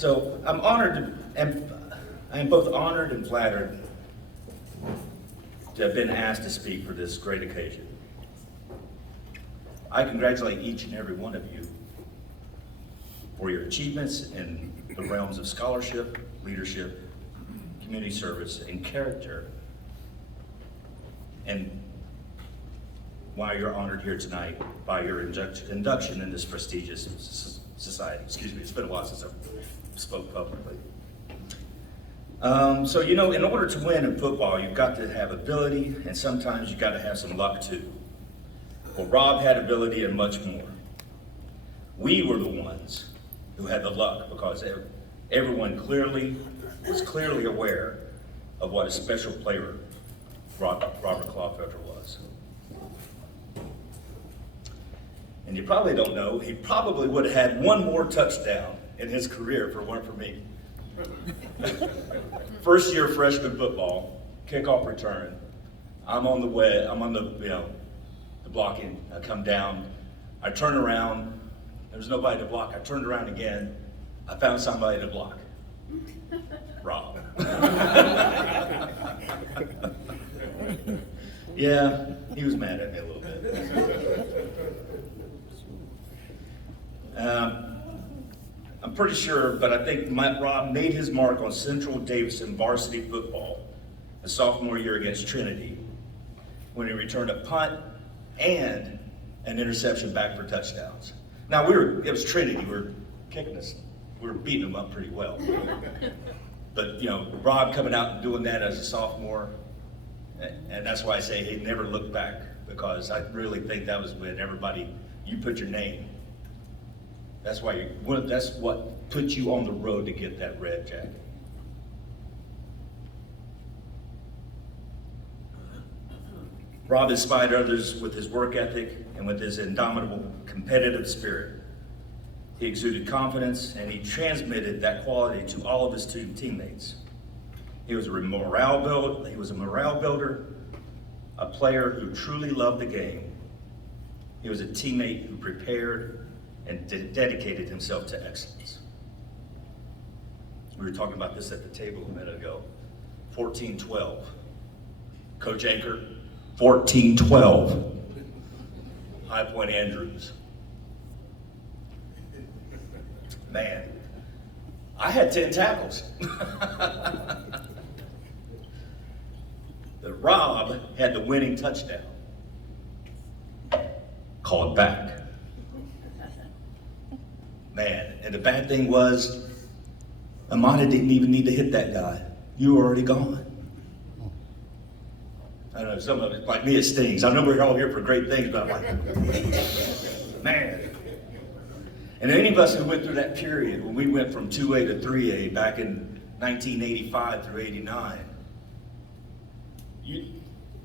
So I'm honored and I am both honored and flattered to have been asked to speak for this great occasion. I congratulate each and every one of you for your achievements in the realms of scholarship, leadership, community service, and character, and why you're honored here tonight by your induction in this prestigious society. Excuse me, it's been a while since I spoke publicly. So you know, in order to win in football, you've got to have ability, and sometimes you've got to have some luck too. Well, Rob had ability and much more. We were the ones who had the luck because everyone was clearly aware of what a special player Robert Clodfelter was. And you probably don't know, he probably would have had one more touchdown in his career if it weren't for me. First year freshman football, kickoff return. I'm on the blocking. I come down, I turn around, there's nobody to block. I turned around again, I found somebody to block. Rob. Yeah, he was mad at me a little bit. I'm pretty sure, but I think Rob made his mark on Central Davidson varsity football his sophomore year against Trinity when he returned a punt and an interception back for touchdowns. Now it was Trinity, we were beating them up pretty well. But Rob coming out and doing that as a sophomore, and that's why I say he never looked back, because I really think that was when you put your name. That's what put you on the road to get that red jacket. Rob inspired others with his work ethic and with his indomitable competitive spirit. He exuded confidence, and he transmitted that quality to all of his teammates. He was a morale builder, a player who truly loved the game. He was a teammate who prepared and dedicated himself to excellence. We were talking about this at the table a minute ago. 14-12. Coach Anchor, 14-12. High Point Andrews. Man, I had 10 tackles. But Rob had the winning touchdown. Called back. Man, and the bad thing was, Amada didn't even need to hit that guy. You were already gone. I know some of it, like me, it stings. I know we're all here for great things, but I'm like, man. And any of us who went through that period when we went from 2A to 3A back in 1985 through 89,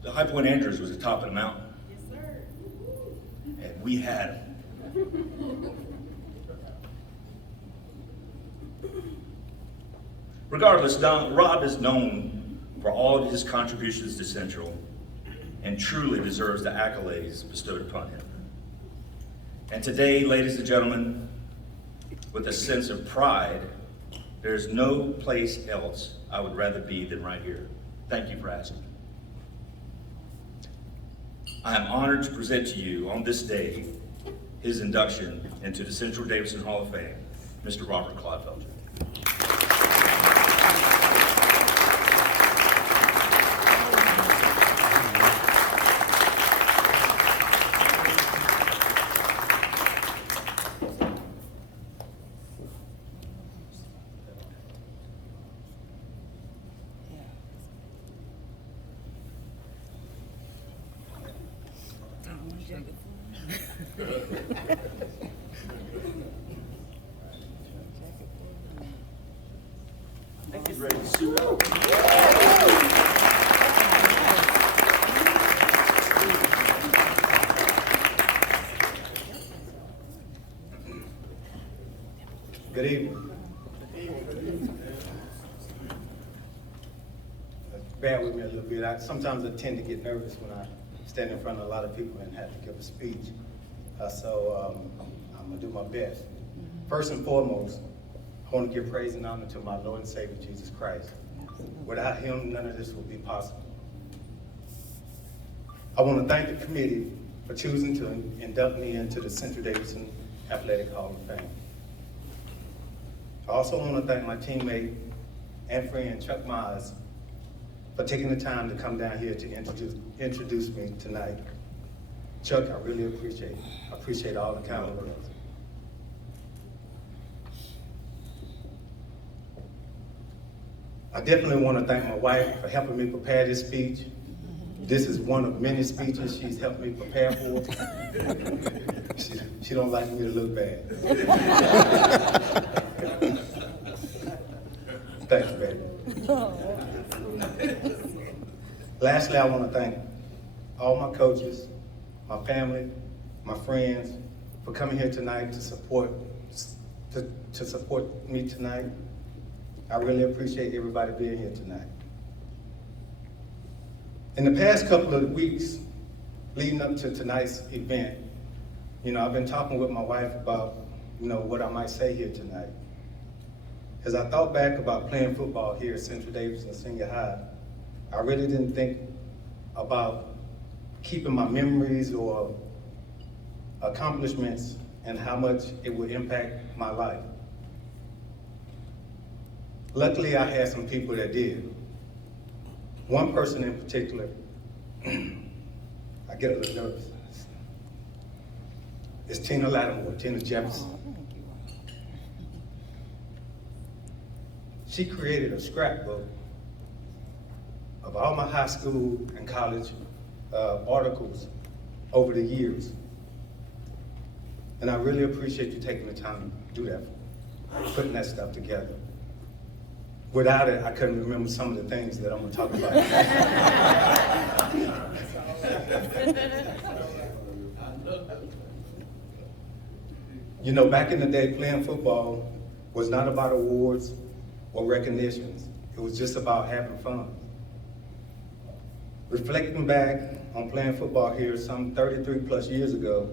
the High Point Andrews was the top of the mountain. Yes, sir. And we had them. Regardless, Rob is known for all of his contributions to Central and truly deserves the accolades bestowed upon him. And today, ladies and gentlemen, with a sense of pride, there's no place else I would rather be than right here. Thank you for asking. I am honored to present to you on this day his induction into the Central Davidson Hall of Fame, Mr. Robert Clodfelter. I think he's ready to suit up. Good evening. Bear with me a little bit. Sometimes I tend to get nervous when I stand in front of a lot of people and have to give a speech. So I'm gonna do my best. First and foremost, I want to give praise and honor to my Lord and Savior, Jesus Christ. Without him, none of this would be possible. I want to thank the committee for choosing to induct me into the Central Davidson Athletic Hall of Fame. I also want to thank my teammate and friend, Chuck Mize, for taking the time to come down here to introduce me tonight. Chuck, I really appreciate it. I appreciate all the kind words. I definitely want to thank my wife for helping me prepare this speech. This is one of many speeches she's helped me prepare for. She don't like me to look bad. Thanks, baby. Lastly, I want to thank all my coaches, my family, my friends for coming here tonight to support me tonight. I really appreciate everybody being here tonight. In the past couple of weeks leading up to tonight's event, I've been talking with my wife about, what I might say here tonight. As I thought back about playing football here at Central Davidson Senior High, I really didn't think about keeping my memories or accomplishments and how much it would impact my life. Luckily, I had some people that did. One person in particular, I get a little nervous. It's Tina Lattimore, Tina Jefferson. She created a scrapbook of all my high school and college articles over the years. And I really appreciate you taking the time to do that, putting that stuff together. Without it, I couldn't remember some of the things that I'm gonna talk about. Back in the day, playing football was not about awards or recognitions. It was just about having fun. Reflecting back on playing football here some 33 plus years ago,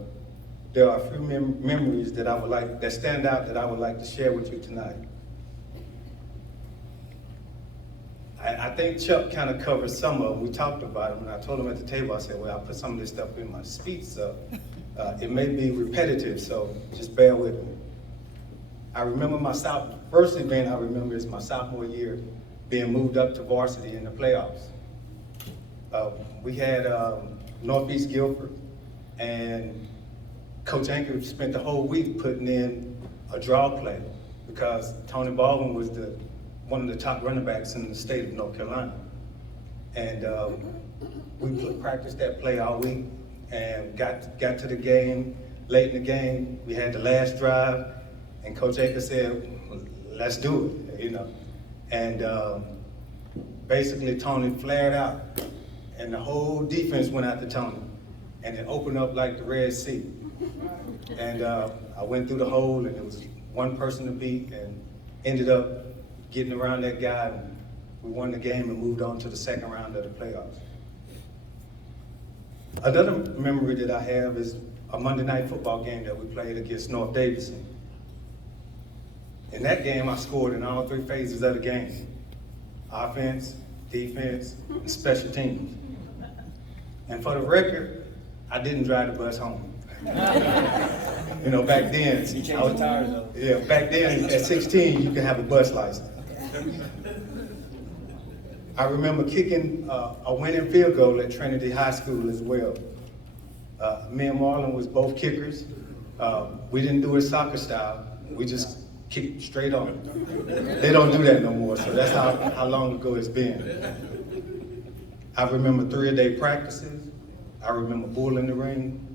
there are a few memories that stand out that I would like to share with you tonight. I think Chuck kind of covered some of them. We talked about them, and I told him at the table, I said, well, I'll put some of this stuff in my speech, so it may be repetitive, so just bear with me. I remember first event I remember is my sophomore year being moved up to varsity in the playoffs. We had Northeast Guilford, and Coach Anker spent the whole week putting in a draw play because Tony Baldwin was one of the top running backs in the state of North Carolina. And we practiced that play all week and got to the game. Late in the game, we had the last drive, and Coach Anker said, let's do it, And basically Tony flared out, and the whole defense went after Tony, and it opened up like the Red Sea. And I went through the hole, and it was one person to beat, and ended up getting around that guy, and we won the game and moved on to the second round of the playoffs. Another memory that I have is a Monday night football game that we played against North Davidson. In that game, I scored in all three phases of the game: offense, defense, and special teams. And for the record, I didn't drive the bus home. Back then, You changed the tires though. Yeah, back then at 16, you could have a bus license. I remember kicking a winning field goal at Trinity High School as well. Me and Marlon was both kickers. We didn't do it soccer style. We just kicked straight on. They don't do that no more, so that's how long ago it's been. I remember 3-a-day practices. I remember bull in the ring.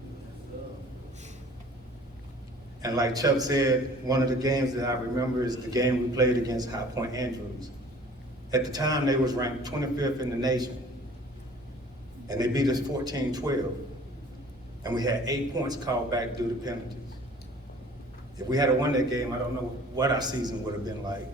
And like Chuck said, one of the games that I remember is the game we played against High Point Andrews. At the time, they was ranked 25th in the nation. And they beat us 14-12. And we had 8 points called back due to penalties. If we had won that game, I don't know what our season would have been like.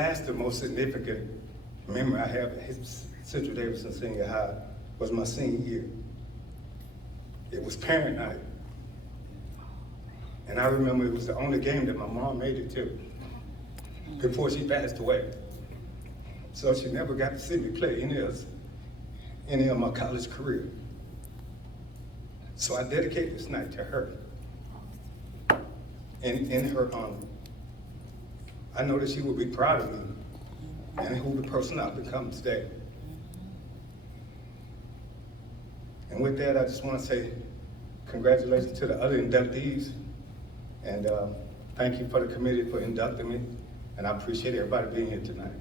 last, the most significant memory I have at Central Davidson Senior High was my senior year. It was parent night. And I remember it was the only game that my mom made it to before she passed away. So she never got to see me play any of my college career. So I dedicate this night to her in her honor. I know that she will be proud of me and who the person I've become today. And with that, I just want to say congratulations to the other inductees, and thank you for the committee for inducting me, and I appreciate everybody being here tonight.